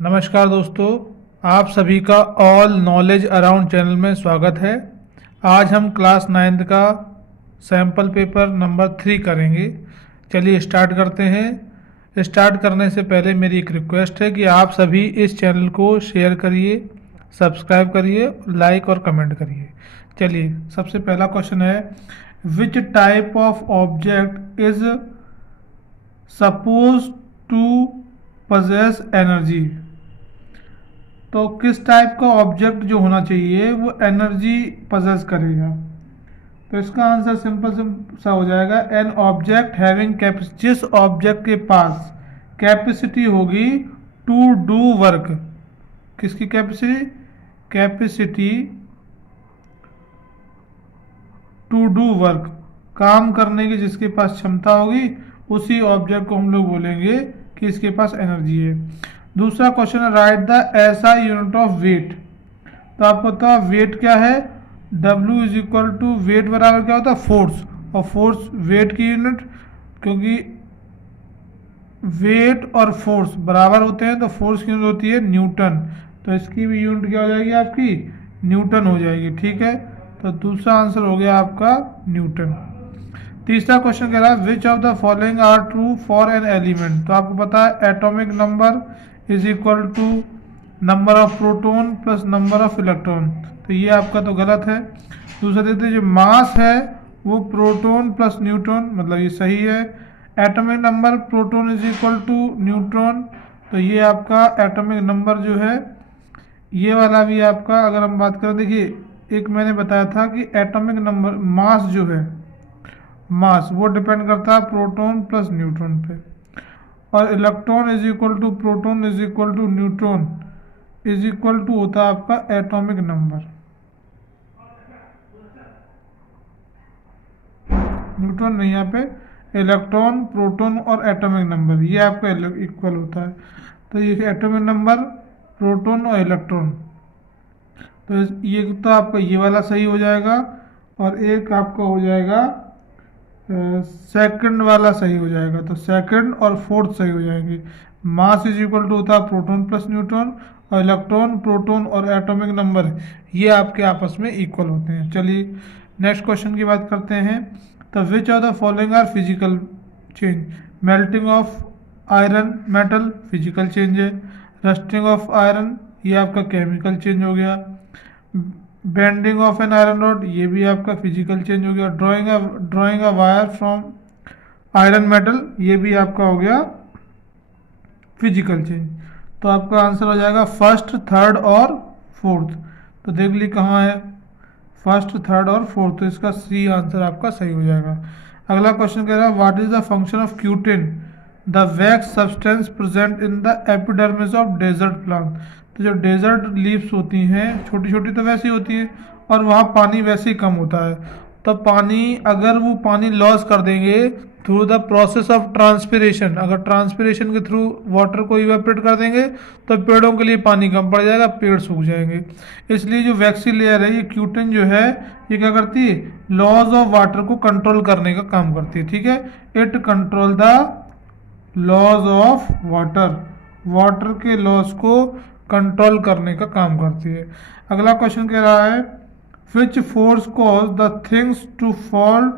नमस्कार दोस्तों, आप सभी का ऑल नॉलेज अराउंड चैनल में स्वागत है। आज हम क्लास 9th का सैम्पल पेपर नंबर 3 करेंगे। चलिए स्टार्ट करते हैं। स्टार्ट करने से पहले मेरी एक रिक्वेस्ट है कि आप सभी इस चैनल को शेयर करिए, सब्सक्राइब करिए, लाइक और कमेंट करिए। चलिए, सबसे पहला क्वेश्चन है, which type of object is suppose to possess energy. तो किस टाइप का ऑब्जेक्ट जो होना चाहिए वो एनर्जी पजेस करेगा। तो इसका आंसर सिंपल सा हो जाएगा, एन ऑब्जेक्ट हैविंग कैपेसिटी। जिस ऑब्जेक्ट के पास कैपेसिटी होगी टू डू वर्क। किसकी capacity? Capacity to do work, काम करने की जिसके पास क्षमता होगी उसी ऑब्जेक्ट को हम लोग बोलेंगे कि इसके पास एनर्जी है। दूसरा क्वेश्चन है, write the SI unit of weight. तो आपको पता है वेट क्या है? W is equal to weight बराबर क्या होता है? फोर्स। और फोर्स वेट की यूनिट, क्योंकि वेट और फोर्स बराबर होते हैं तो फोर्स की यूनिट होती है न्यूटन। तो इसकी भी यूनिट क्या हो जाएगी आपकी? न्यूटन हो जाएगी। ठीक है, तो दूसरा आंसर हो गया आपका न्यूटन। तीसरा क्वेश्चन कह रहा है, which of the following are true for an element. तो आपको पता है atomic number is equal to number of proton plus number of electron. तो ये आपका तो गलत है। दूसरा देखते हैं, जो मास है वो प्रोटॉन प्लस न्यूट्रॉन, मतलब ये सही है। Atomic number proton is equal to neutron, तो ये आपका एटॉमिक नंबर जो है ये वाला भी आपका, अगर हम बात करें, देखिए एक मैंने बताया था कि एटॉमिक नंबर मास जो है, मास वो डिपेंड करता है प्रोटॉन प्लस न्यूट्रॉन पे। और electron is equal to proton is equal to neutron is equal to होता है आपका एटॉमिक नंबर। न्यूट्रॉन नहीं, यहाँ पे इलेक्ट्रॉन, प्रोटॉन और एटॉमिक नंबर ये आपका इक्वल होता है। तो ये एटॉमिक नंबर, प्रोटॉन और इलेक्ट्रॉन, तो ये तो आपका ये वाला सही हो जाएगा। और एक आपका हो जाएगा सेकंड वाला सही हो जाएगा। तो सेकंड और फोर्थ सही हो जाएंगे। मास इज इक्वल टू होता है प्रोटॉन प्लस न्यूट्रॉन, और इलेक्ट्रॉन, प्रोटॉन और एटॉमिक नंबर ये आपके आपस में इक्वल होते हैं। चलिए नेक्स्ट क्वेश्चन की बात करते हैं। तो which of the following are physical change. Melting of iron metal physical change है। रस्टिंग ऑफ आयरन ये आपका केमिकल चेंज हो गया। Bending of an iron rod ये भी आपका फिजिकल चेंज हो गया। Drawing a wire from iron metal ये भी आपका हो गया फिजिकल चेंज। तो आपका आंसर हो जाएगा फर्स्ट, थर्ड और फोर्थ। तो देख ली कहाँ है फर्स्ट, थर्ड और फोर्थ, तो इसका सी आंसर आपका सही हो जाएगा। अगला क्वेश्चन कह रहा है, what is the function of cutin the wax substance present in the epidermis of desert plant. तो जो डेजर्ट लीव्स होती हैं छोटी छोटी तो वैसी होती हैं, और वहाँ पानी वैसे ही कम होता है। तो पानी, अगर वो पानी लॉस कर देंगे through the process of transpiration, अगर ट्रांसपिरेशन के थ्रू वाटर को इवेपोरेट कर देंगे तो पेड़ों के लिए पानी कम पड़ जाएगा, पेड़ सूख जाएंगे। इसलिए जो वैक्सी लेयर है, ये क्यूटिन जो है, ये क्या करती है? लॉज ऑफ वाटर को कंट्रोल करने का काम करती है। ठीक है, it control the loss of water, water के लॉस को कंट्रोल करने का काम करती है। अगला क्वेश्चन कह रहा है, which force cause the things to fall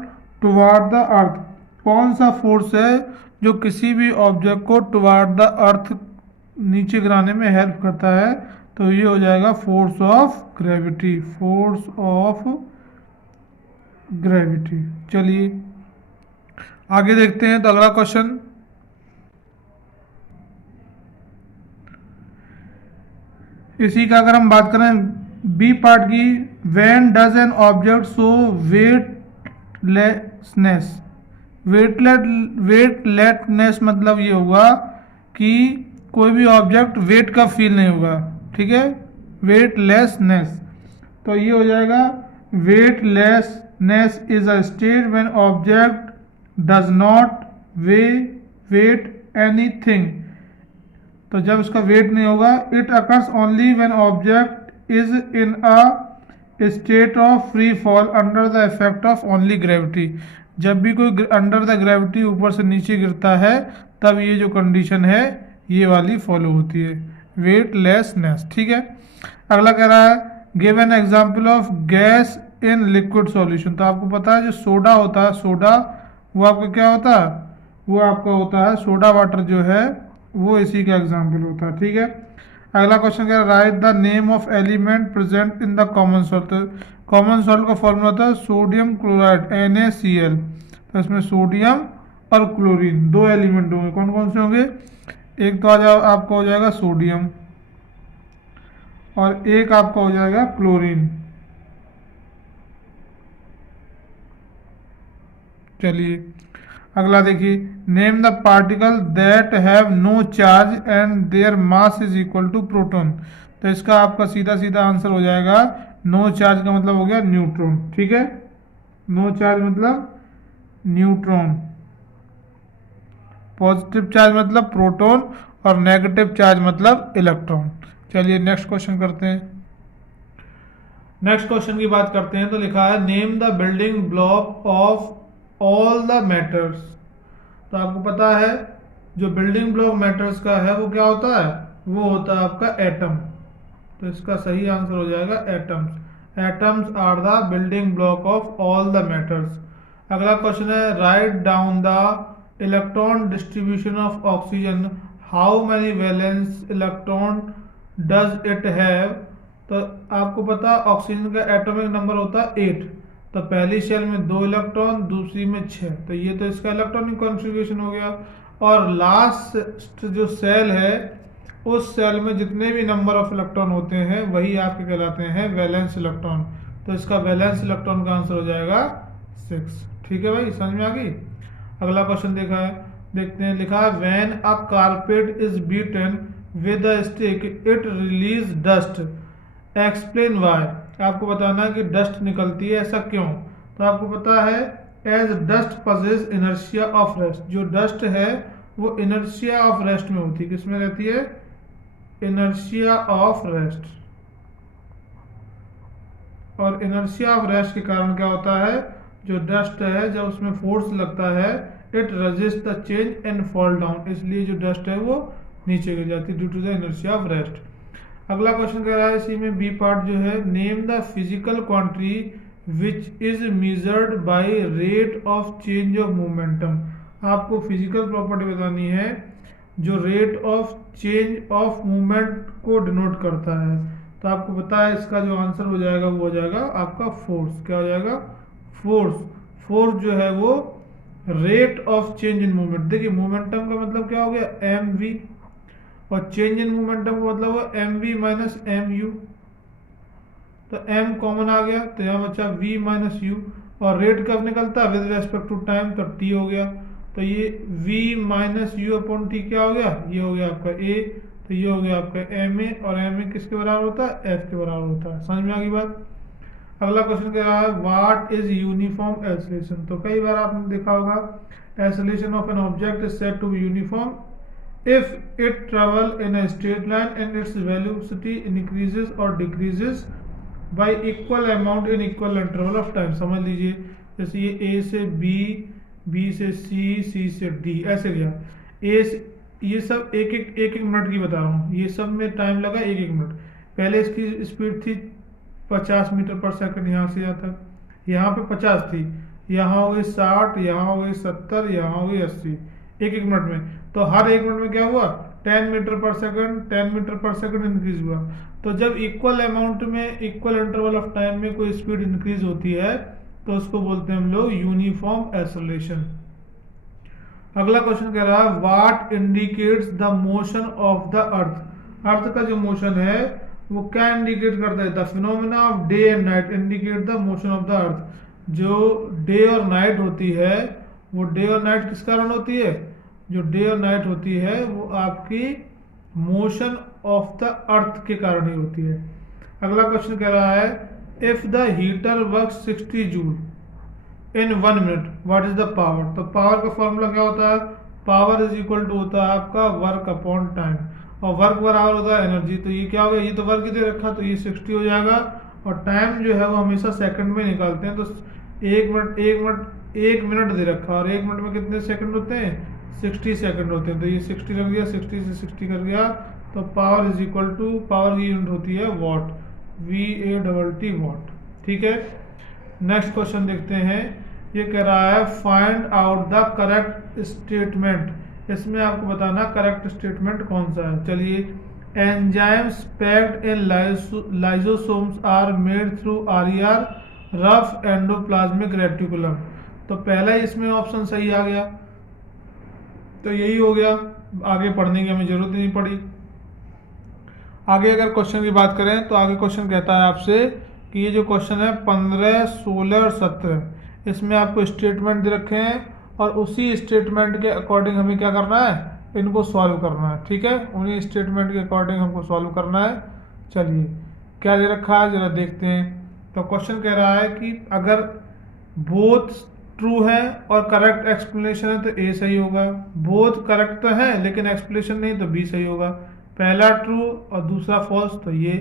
toward the earth. कौन सा फोर्स है जो किसी भी ऑब्जेक्ट को टुवार्ड द अर्थ नीचे गिराने में हेल्प करता है? तो ये हो जाएगा force of gravity, force of gravity. चलिए आगे देखते हैं। तो अगला क्वेश्चन, इसी का अगर हम बात करें बी पार्ट की, when does an object show weightlessness. Weightlessness मतलब ये होगा कि कोई भी ऑब्जेक्ट वेट का फील नहीं होगा। ठीक है, वेटलेसनेस, तो ये हो जाएगा weightlessness is a state when object does not weight anything. तो जब उसका वेट नहीं होगा, it occurs only when object is in a state of free fall under the effect of only gravity. जब भी कोई अंडर द ग्रेविटी ऊपर से नीचे गिरता है तब ये जो कंडीशन है ये वाली फॉलो होती है। वेटलेसनेस। ठीक है, अगला कह रहा है give an example of gas in liquid solution. तो आपको पता है जो सोडा होता है, सोडा वो आपका क्या होता है, वो आपका होता है सोडा वाटर जो है वो इसी का एग्जाम्पल होता है। ठीक है, अगला क्वेश्चन कह रहा है write the name of element present in the common salt. तो कॉमन सॉल्ट का फॉर्मूला होता है सोडियम क्लोराइड NaCl। तो इसमें सोडियम और क्लोरीन दो एलिमेंट होंगे, कौन कौन से होंगे, एक तो आपका हो जाएगा सोडियम और एक आपका हो जाएगा क्लोरीन। चलिए अगला देखिए name the particle that have no charge and their mass is equal to proton. तो इसका आपका सीधा सीधा आंसर हो जाएगा नो चार्ज का मतलब हो गया न्यूट्रॉन। ठीक है, नो चार्ज मतलब न्यूट्रॉन, पॉजिटिव चार्ज मतलब प्रोटॉन और नेगेटिव चार्ज मतलब इलेक्ट्रॉन। चलिए नेक्स्ट क्वेश्चन करते हैं। नेक्स्ट क्वेश्चन की बात करते हैं तो लिखा है name the building block of all the matters. तो आपको पता है जो बिल्डिंग ब्लॉक मैटर्स का है वो क्या होता है, वो होता है आपका एटम। तो इसका सही आंसर हो जाएगा atoms. Atoms are the building block of all the matters. अगला क्वेश्चन है write down the electron distribution of oxygen, how many valence electron does it have. तो आपको पता ऑक्सीजन का एटॉमिक नंबर होता है 8। तो पहली शेल में 2 इलेक्ट्रॉन, दूसरी में 6। तो ये तो इसका इलेक्ट्रॉनिक कॉन्फ़िगरेशन हो गया। और लास्ट जो सेल है उस सेल में जितने भी नंबर ऑफ इलेक्ट्रॉन होते हैं वही आपके कहलाते हैं वैलेंस इलेक्ट्रॉन। तो इसका वैलेंस इलेक्ट्रॉन का आंसर हो जाएगा 6। ठीक है भाई, समझ में आ गई। अगला क्वेश्चन देखते हैं लिखा है when a carpet is beaten with a stick it release dust, explain why. आपको बताना है कि डस्ट निकलती है, ऐसा क्यों। तो आपको पता है as dust possesses inertia of rest. जो डस्ट है वो इनर्शिया ऑफ रेस्ट में होती है, किसमें रहती है, इनर्शिया ऑफ रेस्ट। और इनर्शिया ऑफ रेस्ट के कारण क्या होता है, जो डस्ट है जब उसमें फोर्स लगता है it resist the change and fall down, इसलिए जो डस्ट है वो नीचे गिर जाती है due to the inertia of rest. अगला क्वेश्चन कह रहा है इसी में बी पार्ट जो है name the physical quantity which is measured by rate of change of momentum. आपको फिजिकल प्रॉपर्टी बतानी है जो rate of change of movement को डिनोट करता है। तो आपको पता है इसका जो आंसर हो जाएगा वो हो जाएगा आपका फोर्स। क्या हो जाएगा, फोर्स। फोर्स जो है वो rate of change in movement. देखिए मोमेंटम का मतलब क्या हो गया mv और चेंज इन मोमेंटम का मतलब हुआ mv माइनस mu। तो m कॉमन आ गया तो यहाँ बचा v माइनस u और रेट कब निकलता है विद रेस्पेक्ट टू टाइम, तो t हो गया। तो ये v minus you upon T क्या हो गया, ये हो गया आपका a। तो ये हो गया आपका ma और ma किसके बराबर होता है, f के बराबर होता है। समझ में आ गई बात। अगला क्वेश्चन कह रहा है व्हाट इज यूनिफॉर्म एक्सेलरेशन। तो कई बार आपने देखा होगा acceleration of an object is said to be uniform if it travel in a straight line and its velocity increases or decreases by equal amount in equal interval of time। समझ लीजिए जैसे ये A से B, B से C, C से D ऐसे गया। A से ये सब एक मिनट की बता रहा हूँ, ये सब में टाइम लगा एक मिनट। पहले इसकी स्पीड थी 50 मीटर पर सेकंड यहाँ से यहाँ तक, यहाँ पे 50 थी, यहाँ हो गई 60, यहाँ हो गई 70, यहाँ हो गई 80 एक मिनट में। तो हर एक मिनट में क्या हुआ 10 metre per second 10 metre per second increase हुआ। तो जब इक्वल अमाउंट में इक्वल इंटरवल ऑफ टाइम में कोई स्पीड इंक्रीज होती है तो उसको बोलते हैं हम लोग यूनिफॉर्म एक्सेलरेशन। अगला क्वेश्चन कह रहा है what indicates the motion of the earth. Earth का जो मोशन है वो क्या इंडिकेट करता है, the phenomena of day and night indicate the motion of the earth. जो डे और नाइट होती है वो डे और नाइट किस कारण होती है, जो डे और नाइट होती है वो आपकी मोशन ऑफ द अर्थ के कारण ही होती है। अगला क्वेश्चन कह रहा है if the heater works 60 joule in 1 minute what is the power. तो पावर का फॉर्मूला क्या होता है, पावर इज इक्वल टू होता है आपका वर्क अपॉन टाइम और वर्क बराबर होता है एनर्जी। तो ये क्या हो गया, ये तो वर्क दे रखा तो ये 60 हो जाएगा और टाइम जो है वो हमेशा सेकंड में निकालते हैं। तो एक मिनट दे रखा और 1 मिनट में कितने सेकंड होते हैं 60 सेकंड होते हैं। तो ये 60 रख दिया, 60 से 60 कर गया तो power is equal to, power की यूनिट होती है वॉट, VATT वॉट। ठीक है, नेक्स्ट क्वेश्चन देखते हैं। ये कह रहा है find out the correct statement. इसमें आपको बताना करेक्ट स्टेटमेंट कौन सा है। चलिए, enzymes packed in lysosomes are made through RER, rough endoplasmic reticulum. तो पहला ही इसमें ऑप्शन सही आ गया, तो यही हो गया, आगे पढ़ने की हमें जरूरत नहीं पड़ी। आगे अगर क्वेश्चन की बात करें तो आगे क्वेश्चन कहता है आपसे कि ये जो क्वेश्चन है 15, 16 और 17, इसमें आपको स्टेटमेंट दे रखे हैं और उसी स्टेटमेंट के अकॉर्डिंग हमें क्या करना है, इनको सॉल्व करना है। ठीक है, उन्हीं स्टेटमेंट के अकॉर्डिंग हमको सॉल्व करना है। चलिए, क्या दे रखा है जरा देखते हैं। तो क्वेश्चन कह रहा है कि अगर बोथ ट्रू है और करेक्ट एक्सप्लेनेशन है तो ए सही होगा, बोथ करेक्ट तो है लेकिन एक्सप्लेनेशन नहीं तो बी सही होगा, पहला ट्रू और दूसरा फॉल्स तो ये,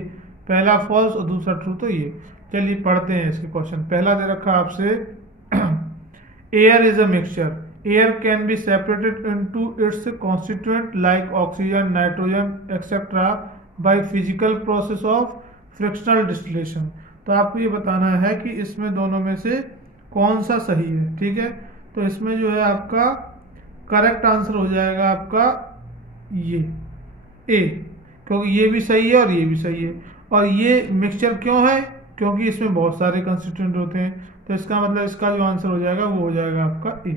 पहला फॉल्स और दूसरा ट्रू तो ये। चलिए पढ़ते हैं इसके क्वेश्चन। पहला दे रखा आपसे air is a mixture, air can be separated into its constituent like oxygen, nitrogen etcetera by physical process of frictional distillation. तो आपको ये बताना है कि इसमें दोनों में से कौन सा सही है। ठीक है, तो इसमें जो है आपका करेक्ट आंसर हो जाएगा आपका ये ए, क्योंकि ये भी सही है और ये भी सही है। और ये मिक्सचर क्यों है, क्योंकि इसमें बहुत सारे कंस्टिट्यूएंट होते हैं, तो इसका मतलब इसका जो आंसर हो जाएगा वो हो जाएगा आपका ए।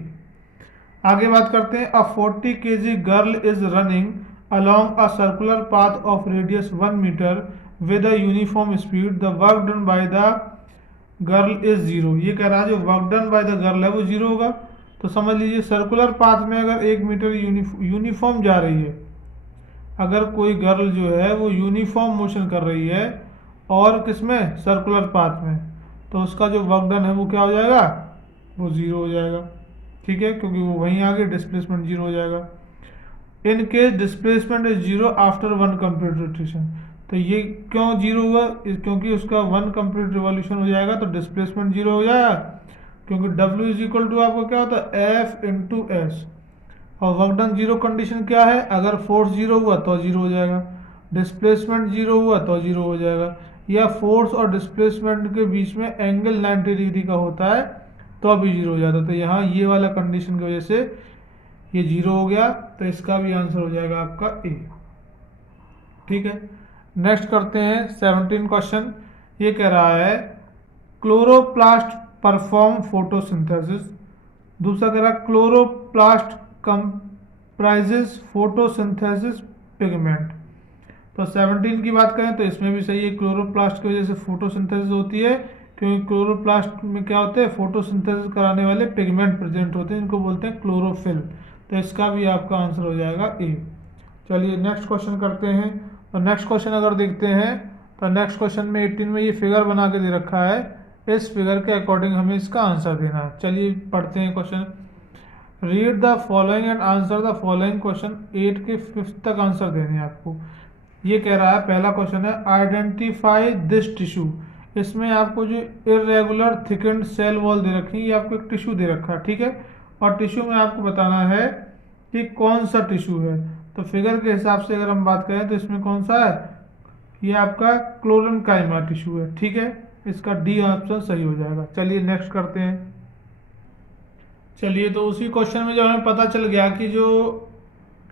आगे बात करते हैं। अ 40 kg girl is running along a circular path of radius 1 meter with a uniform speed, the work done by the girl is zero. ये कह रहा है जो work done by the girl है वो जीरो होगा। तो समझ लीजिए सर्कुलर पाथ में अगर 1 मीटर यूनिफॉर्म जा रही है, अगर कोई गर्ल जो है वो यूनिफॉर्म मोशन कर रही है और किसमें, सर्कुलर पाथ में, तो उसका जो वर्क डन है वो क्या हो जाएगा, वो जीरो हो जाएगा। ठीक है, क्योंकि वो वहीं आगे डिस्प्लेसमेंट जीरो हो जाएगा। In case displacement is zero after 1 complete rotation. तो ये क्यों जीरो हुआ, क्योंकि उसका 1 कंप्लीट रिवॉल्यूशन हो जाएगा तो डिस्प्लेसमेंट जीरो हो जाएगा, क्योंकि W इज इक्वल टू आपको क्या होता है F इंटू एस। और वर्क डन जीरो कंडीशन क्या है, अगर फोर्स जीरो हुआ तो जीरो हो जाएगा, डिस्प्लेसमेंट जीरो हुआ तो जीरो हो जाएगा, या फोर्स और डिस्प्लेसमेंट के बीच में एंगल 90 डिग्री का होता है तो अभी जीरो हो जाता है। तो यहाँ ये वाला कंडीशन की वजह से ये जीरो हो गया, तो इसका भी आंसर हो जाएगा आपका ए। ठीक है, नेक्स्ट करते हैं 17 क्वेश्चन। ये कह रहा है क्लोरोप्लास्ट परफॉर्म फोटोसिंथेसिस। दूसरा कह रहा है क्लोरोप्लास्ट कंप्राइजेस फोटोसिंथेसिस पिगमेंट। तो 17 की बात करें तो इसमें भी सही है, क्लोरोप्लास्ट की वजह से फोटोसिंथेसिस होती है, क्योंकि क्लोरोप्लास्ट में क्या होते हैं, फोटोसिंथेसिस कराने वाले पिगमेंट प्रेजेंट होते हैं, इनको बोलते हैं क्लोरोफिल। तो इसका भी आपका आंसर हो जाएगा ए। चलिए नेक्स्ट क्वेश्चन करते हैं। तो नेक्स्ट क्वेश्चन अगर देखते हैं तो नेक्स्ट क्वेश्चन में 18 में ये फिगर बना के दे रखा है, इस फिगर के अकॉर्डिंग हमें इसका आंसर देना है। चलिए पढ़ते हैं question. Read the following and answer the following question. 8 के 5 तक आंसर देने हैं आपको। ये कह रहा है पहला क्वेश्चन है आइडेंटिफाई दिस टिश्यू। इसमें आपको जो इरेगुलर थिकेंड सेल वॉल दे रखी है, ये आपको एक टिश्यू दे रखा है। ठीक है, और टिश्यू में आपको बताना है कि कौन सा टिश्यू है। तो फिगर के हिसाब से अगर हम बात करें तो इसमें कौन सा है, ये आपका क्लोरेनकाइमा टिश्यू है। ठीक है, इसका डी ऑप्शन सही हो जाएगा। चलिए नेक्स्ट करते हैं। चलिए, तो उसी क्वेश्चन में जब हमें पता चल गया कि जो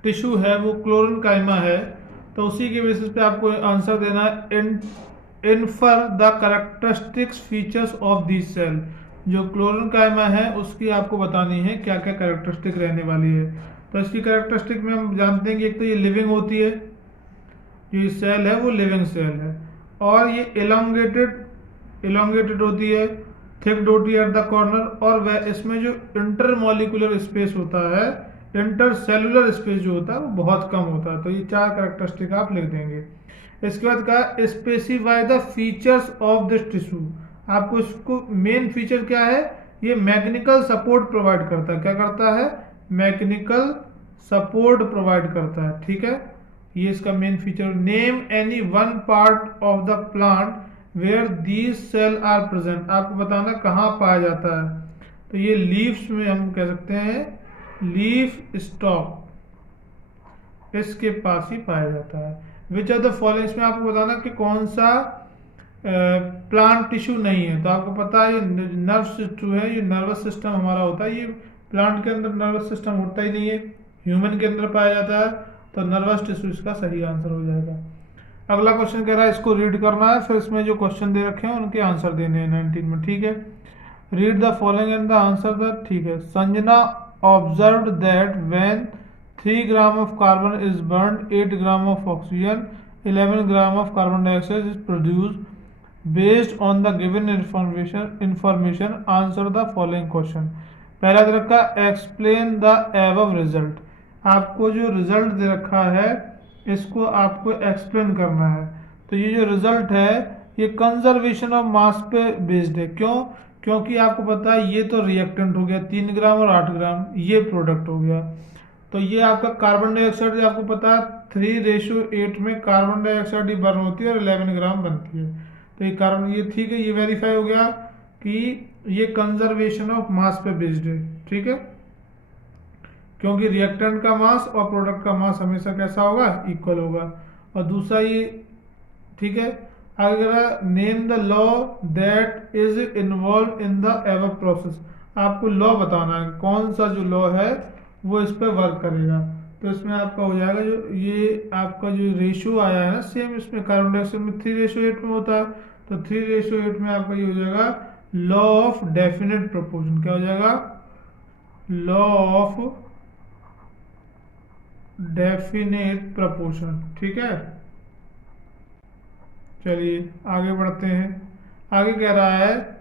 टिश्यू है वो क्लोरेनकाइमा है, तो उसी के बेसिस पे आपको आंसर देना है infer the characteristics features of this cell. जो क्लोरेनकाइमा है उसकी आपको बतानी है क्या क्या कैरेक्टरिस्टिक रहने वाली है। तो इसकी कैरेक्टरिस्टिक में हम जानते हैं कि एक तो ये लिविंग होती है, जो ये सेल है वो लिविंग सेल है, और ये इलोंगेटेड होती है, थिक्ड होती है एट द कॉर्नर, और वह इसमें जो इंटरमॉलिक्यूलर स्पेस होता है, इंटरसेलुलर स्पेस जो होता है वो बहुत कम होता है। तो ये 4 कैरेक्टरिस्टिक आप लिख देंगे। इसके बाद कहा specify the features of this tissue. आपको इसको मेन फीचर क्या है, ये मैकेनिकल सपोर्ट प्रोवाइड करता है। क्या करता है, मैकेनिकल सपोर्ट प्रोवाइड करता है। ठीक है, ये इसका main feature. Name any one part of the plant where these cell are present. आपको बताना कहाँ पाया जाता है। तो ये लीव्स में हम कह सकते हैं, लीफ स्टॉक इसके पास ही पाया जाता है। विच ऑफ द फॉलोइंग, इसमें आपको बताना कि कौन सा प्लांट टिश्यू नहीं है। तो आपको पता है ये नर्व टिश्यू है, ये नर्वस सिस्टम हमारा होता है, ये प्लांट के अंदर नर्वस सिस्टम होता ही नहीं है, ह्यूमन के अंदर पाया जाता है, तो नर्वस टिश्यू इसका सही आंसर हो जाएगा। अगला क्वेश्चन कह रहा है इसको रीड करना है, फिर इसमें जो क्वेश्चन दे रखे हैं उनके आंसर देने हैं 19 में, ठीक है। Read the following and the answer the, ठीक है। Sanjana observed that when 3 gram of carbon is burned 8 gram of oxygen 11 gram of carbon dioxide is produced based on the given information answer the following question. पहला दे रखा explain the above result, आपको जो result दे रखा है इसको आपको explain करना है। तो ये जो रिजल्ट है ये कंजर्वेशन ऑफ मास पे बेस्ड है। क्यों? क्योंकि आपको पता है ये तो रिएक्टेंट हो गया 3 ग्राम और 8 ग्राम, ये प्रोडक्ट हो गया। तो ये आपका कार्बन डाइऑक्साइड आपको पता है 3:8 में कार्बन डाइऑक्साइड ही बर्न होती है और 11 ग्राम बनती है। तो ये कार्बन, ये ठीक है, ये वेरीफाई हो गया कि ये कंजर्वेशन ऑफ मास पे बेस्ड है, ठीक है। क्योंकि रिएक्टेंट का मास और प्रोडक्ट का मास हमेशा कैसा होगा? इक्वल होगा। और दूसरा ये, ठीक है। अगर name the law that is involve in the ever process, आपको लॉ बताना है कौन सा जो लॉ है वो इस पर वर्क करेगा। तो इसमें आपका हो जाएगा जो ये आपका जो रेशियो आया है ना, सेम इसमें कार्बन डाइऑक्साइड में 3:8 में होता है, तो 3:8 में आपका ये हो जाएगा लॉ ऑफ डेफिनेट प्रोपोर्शन। क्या हो जाएगा? लॉ ऑफ डेफिनेट प्रोपोर्शन, ठीक है। चलिए आगे बढ़ते हैं। आगे कह रहा है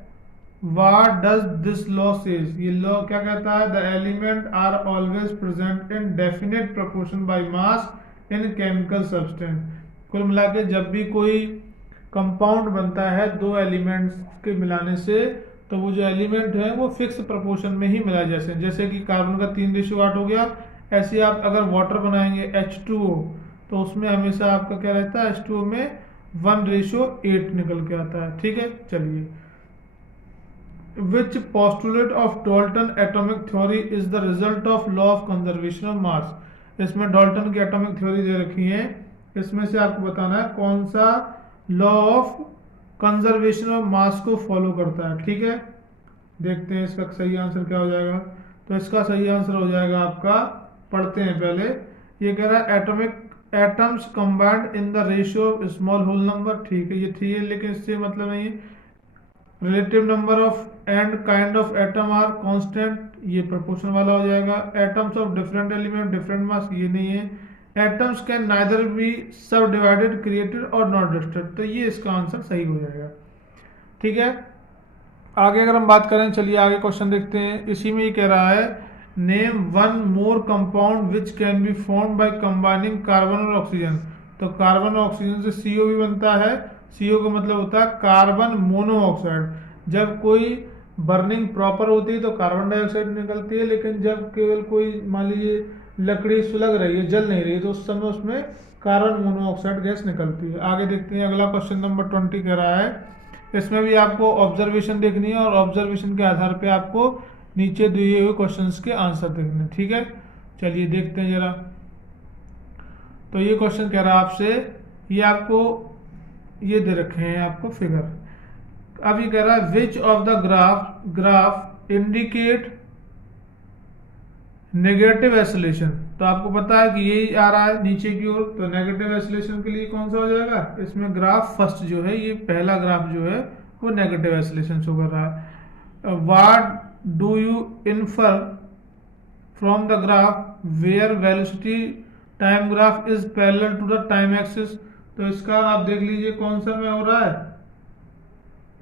What does this law says? ये लॉ क्या कहता है? The element are always present in definite proportion by mass in chemical substance। कुल मिला के जब भी कोई कंपाउंड बनता है दो एलिमेंट्स के मिलाने से, तो वो जो एलिमेंट है वो फिक्स प्रोपोर्शन में ही मिला, जैसे कि कार्बन का 3:8 हो गया, ऐसे आप अगर वाटर बनाएंगे H2O तो उसमें हमेशा आपका क्या रहता है? H2O में 1:8 निकल के आता है, ठीक है। चलिए, which postulate of Dalton atomic theory is the result of law of conservation of mass। इसमें डाल्टन की एटॉमिक थ्योरी दे रखी है, इसमें से आपको बताना है कौन सा law of conservation of mass को फॉलो करता है, ठीक है। देखते हैं इसका सही आंसर क्या हो जाएगा। तो इसका सही आंसर हो जाएगा आपका, पढ़ते हैं पहले। ये कह रहा है atomic atoms combined in the ratio of small whole number, ठीक है, ये थी है, लेकिन इससे मतलब नहीं है। Relative number of and kind of atom are constant, ये प्रोपोर्शन वाला हो जाएगा। Atoms of different element different mass, ये नहीं है। Atoms can neither be subdivided created और नॉट डिस्ट्रक्टेड, तो ये इसका आंसर सही हो जाएगा, ठीक है। आगे अगर हम बात करें, चलिए आगे क्वेश्चन देखते हैं। इसी में ये कह रहा है name one more compound which can be form by combining carbon और ऑक्सीजन। तो कार्बन और ऑक्सीजन से CO भी बनता है। CO का मतलब होता है कार्बन मोनोऑक्साइड। जब कोई बर्निंग प्रॉपर होती है तो कार्बन डाइऑक्साइड निकलती है, लेकिन जब केवल कोई मान लीजिए लकड़ी सुलग रही है, जल नहीं रही है, तो उस समय उसमें कार्बन मोनोऑक्साइड गैस निकलती है। आगे देखते हैं, अगला क्वेश्चन नंबर 20 कह रहा है, इसमें भी आपको ऑब्जर्वेशन देखनी है और ऑब्जर्वेशन के आधार पे आपको नीचे दिए हुए क्वेश्चंस के आंसर देखने, ठीक है। चलिए देखते हैं जरा। तो ये क्वेश्चन कह रहा है आपसे, ये आपको ये दे रखे हैं आपको फिगर। अब ये कह रहा है which of the graph indicate negative acceleration. तो आपको पता है कि ये आ रहा है नीचे की ओर, तो नेगेटिव एसिलेशन के लिए कौन सा हो जाएगा? इसमें ग्राफ फर्स्ट जो है, ये पहला ग्राफ जो है वो नेगेटिव एसिलेशन शो कर रहा है। What do you infer from the graph where velocity time graph is parallel to the time axis. तो इसका आप देख लीजिए कौन सा में हो रहा है,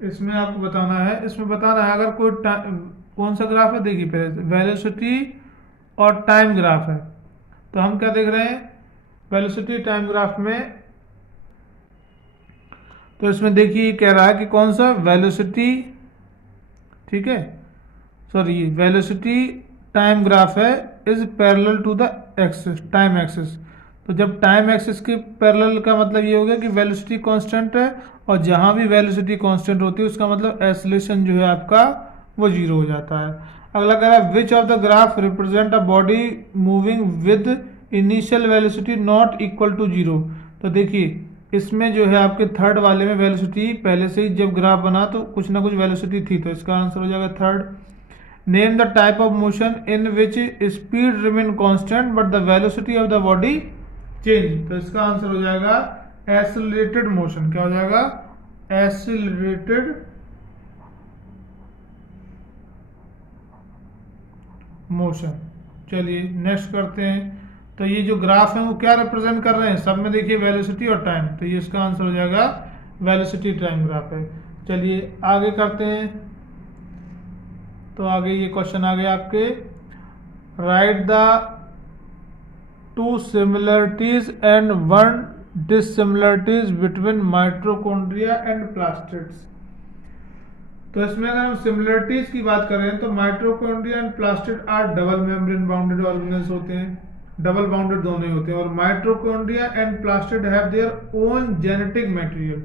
इसमें आपको बताना है। इसमें बताना है अगर कोई कौन सा ग्राफ है, देखिए पहले वेलोसिटी और टाइम ग्राफ है, तो हम क्या देख रहे हैं? वेलोसिटी टाइम ग्राफ में। तो इसमें देखिए कह रहा है कि कौन सा वेलोसिटी, ठीक है, सॉरी वेलोसिटी टाइम ग्राफ है is parallel to the axis, time axis. तो जब टाइम एक्सिस के पैरेलल का मतलब ये हो गया कि वेलोसिटी कांस्टेंट है, और जहां भी वेलोसिटी कांस्टेंट होती है उसका मतलब एसिलेशन जो है आपका वो 0 हो जाता है। अगला कह रहा है which of the graph represent a body moving with initial velocity not equal to 0। तो देखिए इसमें जो है आपके थर्ड वाले में वेलोसिटी पहले से ही जब ग्राफ बना तो कुछ ना कुछ वेलोसिटी थी, तो इसका आंसर हो जाएगा third. Name the type of motion in which speed remain constant but the velocity of the body change, तो इसका आंसर हो जाएगा एक्सेलरेटेड मोशन। क्या हो जाएगा? Accelerated motion. चलिए नेक्स्ट करते हैं। तो ये जो ग्राफ है वो क्या रिप्रेजेंट कर रहे हैं? सब में देखिए वेलोसिटी और टाइम, तो ये इसका आंसर हो जाएगा वेलोसिटी टाइम ग्राफ है। चलिए आगे करते हैं। तो आगे ये क्वेश्चन आ गया आपके, write the two similarities and one dissimilarities between mitochondria and plastids. तो इसमें अगर हम सिमिलरिटीज की बात करें तो mitochondria and plastid are double membrane bounded organelles होते हैं, डबल बाउंडेड दोनों ही होते हैं, और mitochondria and plastid have their own genetic material.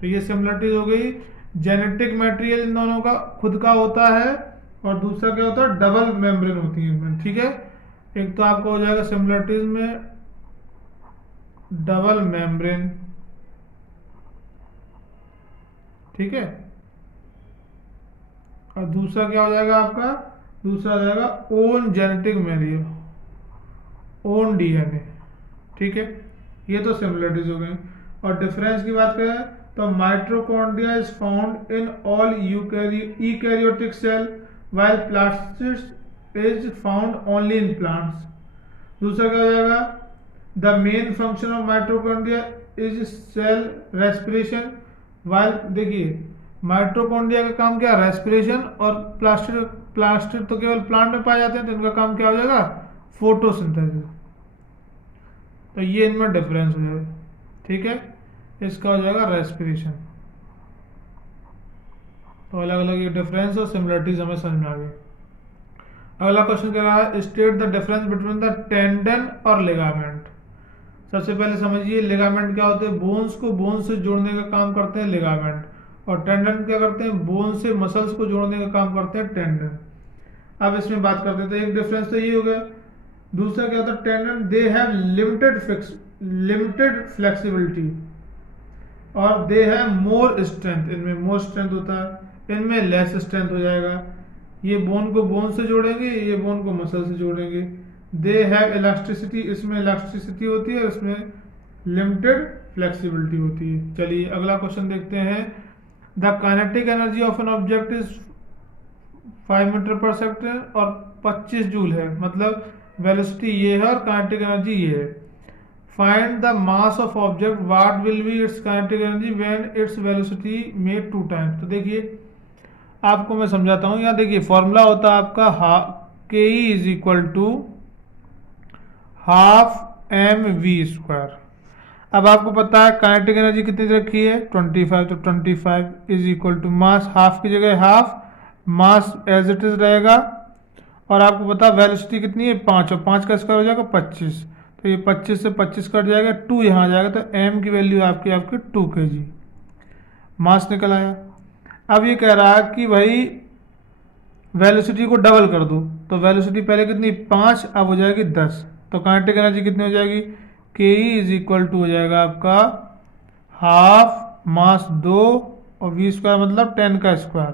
तो ये सिमिलरिटीज हो गई, जेनेटिक मटेरियल इन दोनों का खुद का होता है, और दूसरा क्या होता है? डबल मेम्ब्रेन होती है इनमें, ठीक है। एक तो आपको हो जाएगा सिमिलरिटीज में डबल मेम्ब्रेन, ठीक है, और दूसरा क्या हो जाएगा आपका? दूसरा हो जाएगा own genetic material, own DNA, ठीक है। ये तो सिमिलरिटीज हो गई। और डिफरेंस की बात करें तो mitochondria is found in all eukaryotic cell while plastids is found only in plants. दूसरा क्या हो जाएगा? The main function of mitochondria is cell respiration while, देखिए माइटोकॉन्ड्रिया का काम क्या? रेस्पिरेशन, और प्लास्टिड तो केवल प्लांट में पाए जाते हैं, तो इनका काम क्या हो जाएगा? फोटोसिंथेसिस। तो ये इनमें डिफरेंस हो जाएगा, ठीक है। इसका हो जाएगा रेस्पिरेशन। तो अलग अलग ये डिफरेंस और सिमिलरिटीज हमें समझ में आ गई। अगला क्वेश्चन कह रहा है, state the difference between the tendon और लिगामेंट। सबसे पहले समझिए लिगामेंट क्या होते हैं? बोन्स को बोन से जोड़ने का काम करते हैं लिगामेंट, और टेंडन क्या करते हैं? बोन से मसल्स को जोड़ने का काम करते हैं टेंडन। अब इसमें बात करते हैं, तो एक डिफरेंस तो ये हो गया। दूसरा क्या होता है? Tendon they have limited flexibility और दे हैव मोर स्ट्रेंथ, इनमें मोर स्ट्रेंथ होता है, इनमें लेस स्ट्रेंथ हो जाएगा। ये बोन को बोन से जोड़ेंगे, ये बोन को मसल से जोड़ेंगे। दे हैव इलास्टिसिटी, इसमें इलास्टिसिटी होती है, इसमें लिमिटेड फ्लेक्सिबिलिटी होती है। चलिए अगला क्वेश्चन देखते हैं। The kinetic energy of an object is 5 metre per second और 25 जूल है, मतलब वेलोसिटी ये है और काइनेटिक एनर्जी ये है। Find the mass of object, what will be it's kinetic energy when its velocity made 2 times. तो देखिए आपको मैं समझाता हूं। यहाँ देखिए फॉर्मूला होता है आपका K E is equal to half M V square. अब आपको पता है काइनेटिक एनर्जी कितनी रखी है? 25, तो 25 is equal to mass, half की जगह half, mass as it is रहेगा, और आपको पता है वेलोसिटी कितनी है? 5, और 5 का स्क्वायर हो जाएगा 25, तो ये 25 से 25 कट जाएगा, 2 यहाँ आ जाएगा, तो एम की वैल्यू आपकी 2 kg मास निकल आया। अब ये कह रहा है कि भाई वेलोसिटी को डबल कर दो, तो वेलोसिटी पहले कितनी? 5, अब हो जाएगी 10, तो काइनेटिक एनर्जी कितनी हो जाएगी? के ई इज इक्वल टू हो जाएगा आपका हाफ मास 2 और वी स्क्वायर मतलब 10 का स्क्वायर,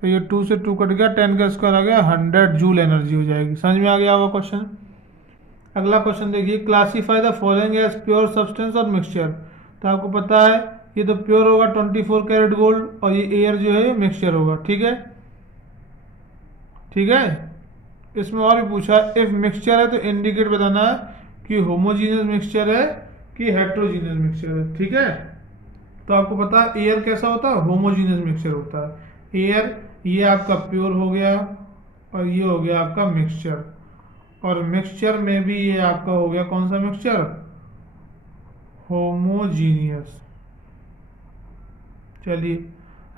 तो ये 2 से 2 कट गया, 10 का स्क्वायर आ गया, 100 जूल एनर्जी हो जाएगी। समझ में आ गया होगा क्वेश्चन। अगला क्वेश्चन देखिए, classify the following as pure substance और मिक्सचर। तो आपको पता है ये तो प्योर होगा 24 कैरेट गोल्ड, और ये एयर जो है मिक्सचर होगा, ठीक है, ठीक है। इसमें और भी पूछा, इफ मिक्सचर है तो इंडिकेट बताना है कि होमोजीनियस मिक्सचर है कि हेट्रोजीनियस मिक्सचर है, ठीक है। तो आपको पता है एयर कैसा होता है? होमोजीनियस मिक्सचर होता है एयर। ये आपका प्योर हो गया और ये हो गया आपका मिक्सचर, और मिक्सचर में भी ये आपका हो गया कौन सा मिक्सचर? होमोजीनियस। चलिए